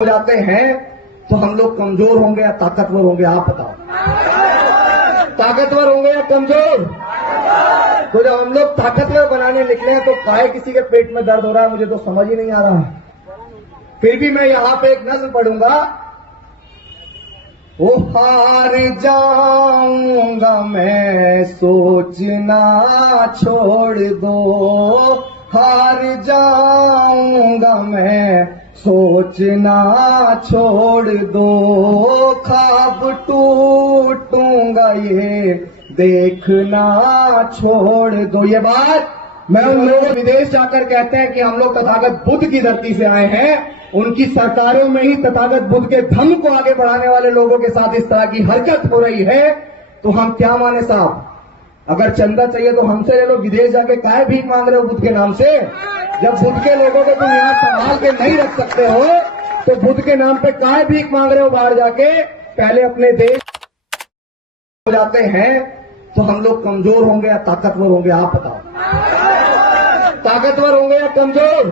हो जाते हैं तो हम लोग कमजोर होंगे या ताकतवर होंगे, आप बताओ। ताकतवर होंगे या कमजोर? तो जब हम लोग ताकतवर बनाने निकले हैं तो काहे किसी के पेट में दर्द हो रहा है, मुझे तो समझ ही नहीं आ रहा है। फिर भी मैं यहां पे एक नज्म पढ़ूंगा। ओ हार जाऊंगा मैं सोचना छोड़ दो, हार जाऊंगा मैं सोचना छोड़ दो, ख्वाब टूटूंगा ये देखना छोड़ दो। ये बात मैं उन लोगों विदेश जाकर कहते हैं कि हम लोग तथागत बुद्ध की धरती से आए हैं, उनकी सरकारों में ही तथागत बुद्ध के धम्म को आगे बढ़ाने वाले लोगों के साथ इस तरह की हरकत हो रही है, तो हम क्या माने साहब? अगर चंदा चाहिए तो हमसे ले लो, विदेश जाके काहे भीख मांग रहे हो बुद्ध के नाम से? जब बुद्ध के लोगों को तुम यहां संभाल के नहीं रख सकते हो तो बुद्ध के नाम पे काहे भीख मांग रहे हो बाहर जाके? पहले अपने देश हो जाते हैं तो हम लोग कमजोर होंगे या ताकतवर होंगे, आप बताओ। ताकतवर होंगे या कमजोर?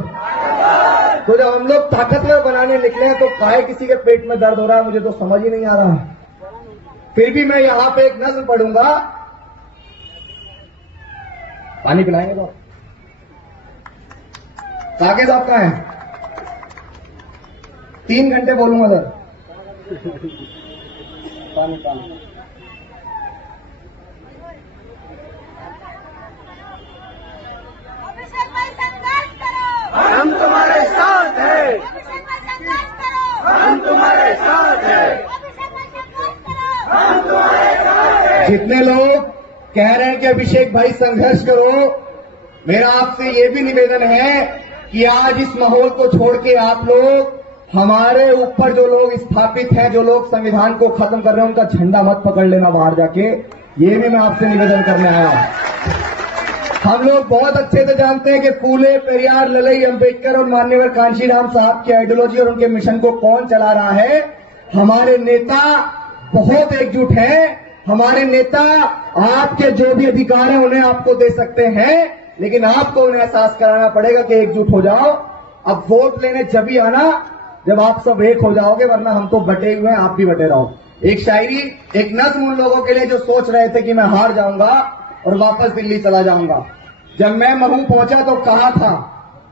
तो जब हम लोग ताकतवर बनाने निकले हैं तो काहे किसी के पेट में दर्द हो रहा है, मुझे तो समझ ही नहीं आ रहा है। फिर भी मैं यहां पे एक नज्म पढ़ूंगा। पानी पिलाएंगे तो साकेत साहब कहां है? 3 घंटे बोलूंगा सर। पानी पानी हम तुम्हारे साथ हैं, हम तुम्हारे साथ हैं, हम तुम्हारे साथ हैं। जितने लोग कह रहे हैं कि अभिषेक भाई संघर्ष करो, मेरा आपसे ये भी निवेदन है कि आज इस माहौल को छोड़ के आप लोग हमारे ऊपर जो लोग स्थापित हैं, जो लोग संविधान को खत्म कर रहे हैं, उनका झंडा मत पकड़ लेना बाहर जाके। ये भी मैं आपसे निवेदन करने आया हूं। हम लोग बहुत अच्छे से जानते हैं कि फूले, पेरियार, ललई, अंबेडकर और माननीय कांशीराम साहब की आइडियोलॉजी और उनके मिशन को कौन चला रहा है। हमारे नेता बहुत एकजुट हैं। हमारे नेता आपके जो भी अधिकार हैं उन्हें आपको दे सकते हैं, लेकिन आपको उन्हें एहसास कराना पड़ेगा कि एकजुट हो जाओ। अब वोट लेने जब ही आना जब आप सब एक हो जाओगे, वरना हम तो बटे हुए हैं, आप भी बटे रहो। एक शायरी, एक नज्म उन लोगों के लिए जो सोच रहे थे कि मैं हार जाऊंगा और वापस दिल्ली चला जाऊंगा। जब मैं महू पहुंचा तो कहा था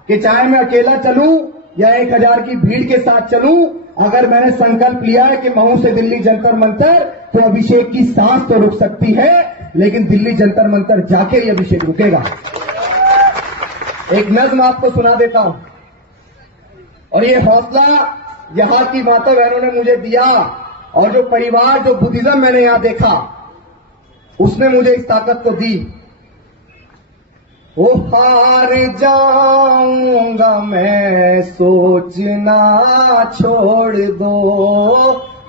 कि चाहे मैं अकेला चलूं या 1000 की भीड़ के साथ चलूं, अगर मैंने संकल्प लिया है कि महू से दिल्ली जंतर मंतर, तो अभिषेक की सांस तो रुक सकती है, लेकिन दिल्ली जंतर मंतर जाके ही अभिषेक रुकेगा। एक नज्म आपको सुना देता हूं, और ये हौसला यहां की माता बहनों ने मुझे दिया, और जो परिवार, जो बुद्धिज्म मैंने यहां देखा, उसने मुझे इस ताकत को दी। ओ हार जाऊंगा मैं सोचना छोड़ दो,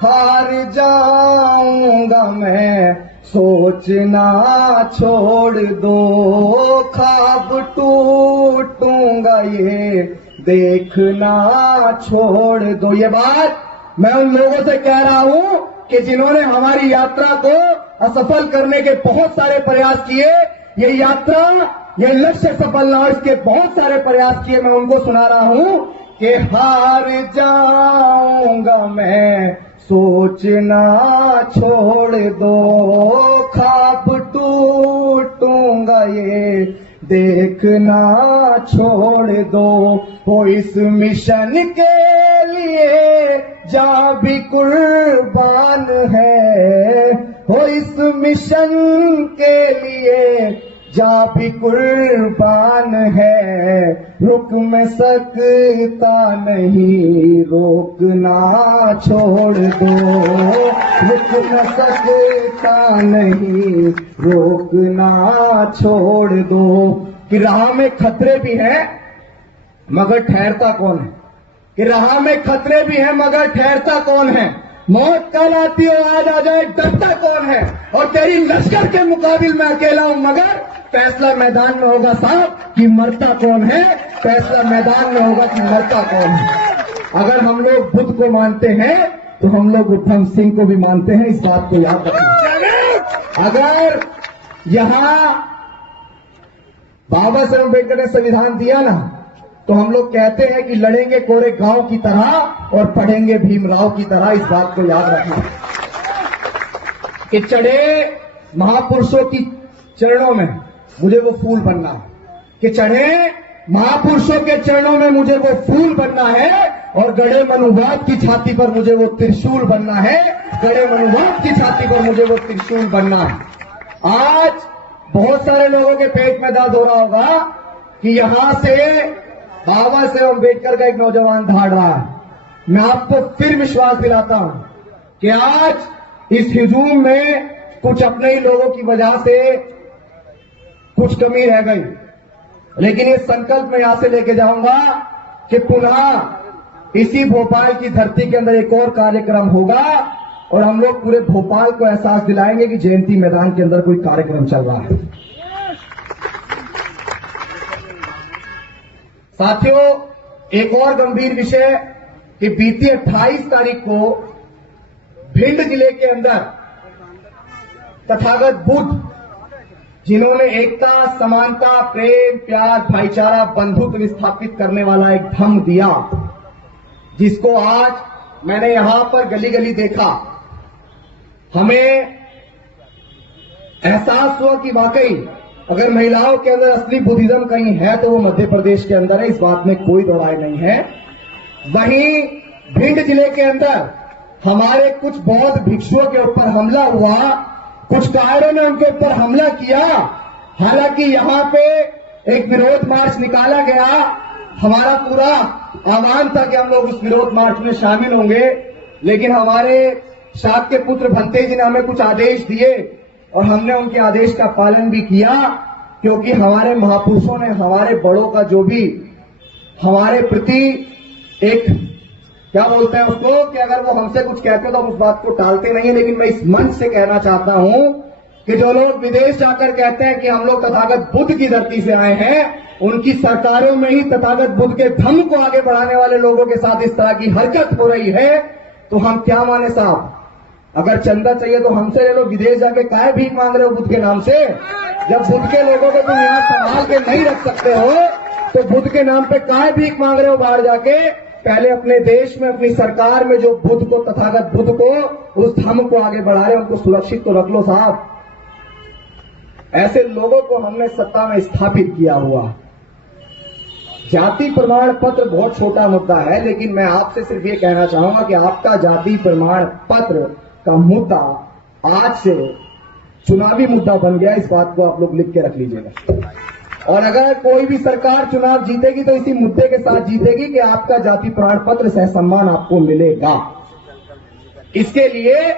हार जाऊंगा मैं सोचना छोड़ दो, ख्वाब टूटूंगा ये देखना छोड़ दो। ये बात मैं उन लोगों से कह रहा हूं कि जिन्होंने हमारी यात्रा को असफल करने के बहुत सारे प्रयास किए। ये यात्रा, ये लक्ष्य सफल ना हो इसके बहुत सारे प्रयास किए। मैं उनको सुना रहा हूं कि हार जाऊंगा मैं सोचना छोड़ दो, ख्वाब टूटूंगा ये देखना छोड़ दो। हो इस मिशन के लिए जा भी कुर्बान है, हो इस मिशन के लिए जा भी कुर्बान है, रुक मैं सकता नहीं रोकना छोड़ दो, रुक मैं सकता नहीं रोकना छोड़ दो। कि राह में खतरे भी हैं मगर ठहरता कौन है, कि राह में खतरे भी हैं मगर ठहरता कौन है, मौत कल आती हो आज आ जाए डरता कौन है, और तेरी लश्कर के मुकाबिल मैं अकेला हूं मगर फैसला मैदान में होगा साहब कि मरता कौन है, फैसला मैदान में होगा कि मरता कौन है। अगर हम लोग बुद्ध को मानते हैं तो हम लोग उधम सिंह को भी मानते हैं, इस बात को याद रखना। अगर यहां बाबा साहेब अम्बेडकर ने संविधान दिया ना, तो हम लोग कहते हैं कि लड़ेंगे कोरे गांव की तरह और पढ़ेंगे भीमराव की तरह। इस बात को याद रखना कि चढ़े महापुरुषों की चरणों में मुझे वो फूल बनना है, कि चढ़े महापुरुषों के चरणों में मुझे वो फूल बनना है, और गड़े मनुवाद की छाती पर मुझे वो त्रिशूल बनना है, गड़े मनुवाद की छाती पर मुझे वो त्रिशूल बनना है। आज बहुत सारे लोगों के पेट में दर्द हो रहा होगा कि यहां से बाबा साहेब अम्बेडकर का एक नौजवान धाड़ रहा है। मैं आपको फिर विश्वास दिलाता हूं कि आज इस हुजूम में कुछ अपने ही लोगों की वजह से कुछ कमी रह गई, लेकिन ये संकल्प मैं यहां से लेके जाऊंगा कि पुनः इसी भोपाल की धरती के अंदर एक और कार्यक्रम होगा और हम लोग पूरे भोपाल को एहसास दिलाएंगे कि जयंती मैदान के अंदर कोई कार्यक्रम चल रहा है। साथियों, एक और गंभीर विषय कि बीती 28 तारीख को भिंड जिले के अंदर तथागत बुद्ध, जिन्होंने एकता, समानता, प्रेम, प्यार, भाईचारा, बंधुत्व स्थापित करने वाला एक धम्म दिया, जिसको आज मैंने यहां पर गली गली देखा, हमें एहसास हुआ कि वाकई अगर महिलाओं के अंदर असली बुद्धिज्म कहीं है तो वो मध्य प्रदेश के अंदर है। इस बात में कोई दो राय नहीं है। वहीं भिंड जिले के अंदर हमारे कुछ बौद्ध भिक्षुओं के ऊपर हमला हुआ, कुछ कायरों ने उनके ऊपर हमला किया। हालांकि यहां पे एक विरोध मार्च निकाला गया, हमारा पूरा आह्वान था कि हम लोग उस विरोध मार्च में शामिल होंगे, लेकिन हमारे शाक्य पुत्र भंते जी ने हमें कुछ आदेश दिए और हमने उनके आदेश का पालन भी किया, क्योंकि हमारे महापुरुषों ने, हमारे बड़ों का जो भी हमारे प्रति एक क्या बोलते हैं उसको, कि अगर वो हमसे कुछ कहते तो हम उस बात को टालते नहीं है। लेकिन मैं इस मंच से कहना चाहता हूं कि जो लोग विदेश जाकर कहते हैं कि हम लोग तथागत बुद्ध की धरती से आए हैं, उनकी सरकारों में ही तथागत बुद्ध के धम्म को आगे बढ़ाने वाले लोगों के साथ इस तरह की हरकत हो रही है, तो हम क्या माने साहब? अगर चंदा चाहिए तो हमसे ले लो, विदेश जाके काहे भीख मांग रहे हो बुद्ध के नाम से? जब बुद्ध के लोगों को तुम यहां संभाल के नहीं रख सकते हो तो बुद्ध के नाम पे काहे भीख मांग रहे हो बाहर जाके? पहले अपने देश में, अपनी सरकार में जो बुद्ध को, तथागत बुद्ध को, उस धम्म को आगे बढ़ा रहे हैं, उनको सुरक्षित तो रख लो साहब। ऐसे लोगों को हमने सत्ता में स्थापित किया हुआ। जाति प्रमाण पत्र बहुत छोटा मुद्दा है, लेकिन मैं आपसे सिर्फ ये कहना चाहूंगा कि आपका जाति प्रमाण पत्र का मुद्दा आज से चुनावी मुद्दा बन गया। इस बात को आप लोग लिख के रख लीजिएगा। और अगर कोई भी सरकार चुनाव जीतेगी तो इसी मुद्दे के साथ जीतेगी कि आपका जाति प्रमाण पत्र सह सम्मान आपको मिलेगा। इसके लिए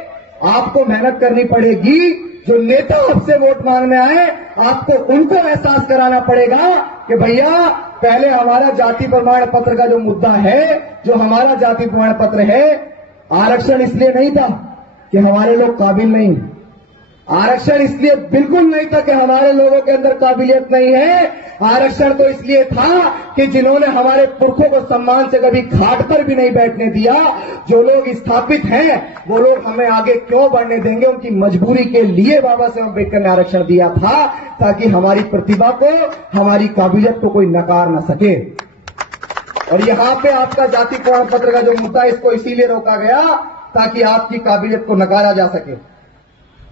आपको मेहनत करनी पड़ेगी। जो नेता आपसे वोट मांगने आए, आपको उनको एहसास कराना पड़ेगा कि भैया पहले हमारा जाति प्रमाण पत्र का जो मुद्दा है, जो हमारा जाति प्रमाण पत्र है, आरक्षण इसलिए नहीं था कि हमारे लोग काबिल नहीं, आरक्षण इसलिए बिल्कुल नहीं था कि हमारे लोगों के अंदर काबिलियत नहीं है। आरक्षण तो इसलिए था कि जिन्होंने हमारे पुरखों को सम्मान से कभी घाट पर भी नहीं बैठने दिया, जो लोग स्थापित हैं, वो लोग हमें आगे क्यों बढ़ने देंगे? उनकी मजबूरी के लिए बाबा साहेब अम्बेडकर ने आरक्षण दिया था, ताकि हमारी प्रतिभा को, हमारी काबिलियत को कोई नकार न सके। और यहां पे आपका जाति प्रमाण पत्र का जो मुद्दा, इसको इसीलिए रोका गया ताकि आपकी काबिलियत को नकारा जा सके।